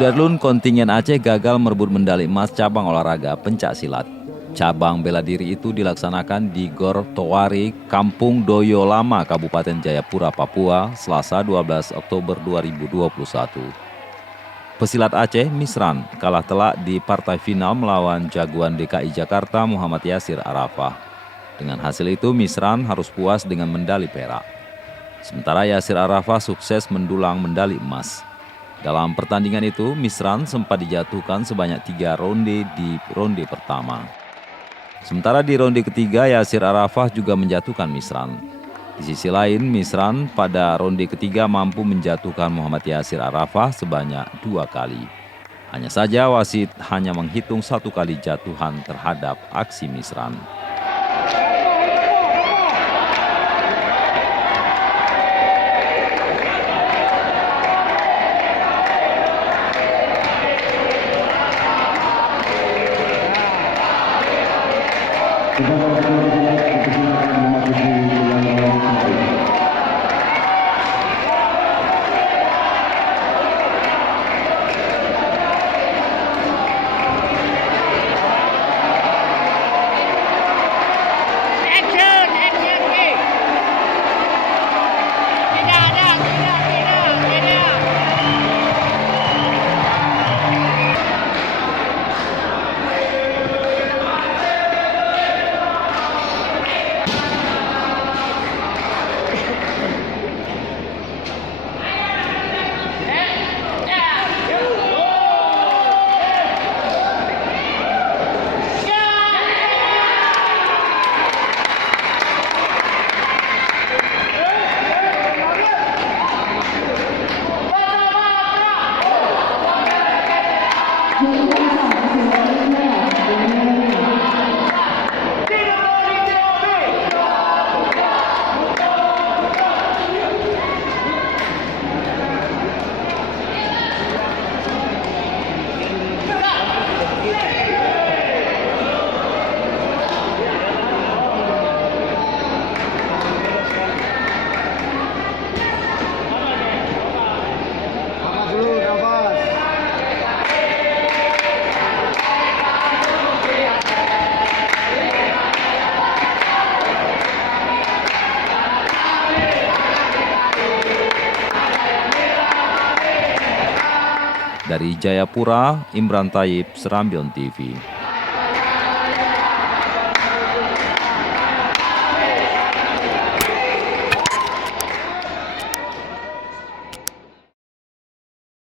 Sudarlun, kontingen Aceh gagal merebut medali emas cabang olahraga pencak silat. Cabang bela diri itu dilaksanakan di Gor Towari, Kampung Doyo Lama, Kabupaten Jayapura, Papua, Selasa 12 Oktober 2021. Pesilat Aceh, Misran, kalah telak di partai final melawan jagoan DKI Jakarta Muhammad Yasir Arafah. Dengan hasil itu, Misran harus puas dengan medali perak. Sementara Yasir Arafah sukses mendulang medali emas. Dalam pertandingan itu, Misran sempat dijatuhkan sebanyak 3 ronde di ronde pertama. Sementara di ronde ketiga, Yasir Arafah juga menjatuhkan Misran. Di sisi lain, Misran pada ronde ketiga mampu menjatuhkan Muhammad Yasir Arafah sebanyak 2 kali. Hanya saja wasit hanya menghitung 1 kali jatuhan terhadap aksi Misran. Dari Jayapura, Imran Taib, Serambion TV.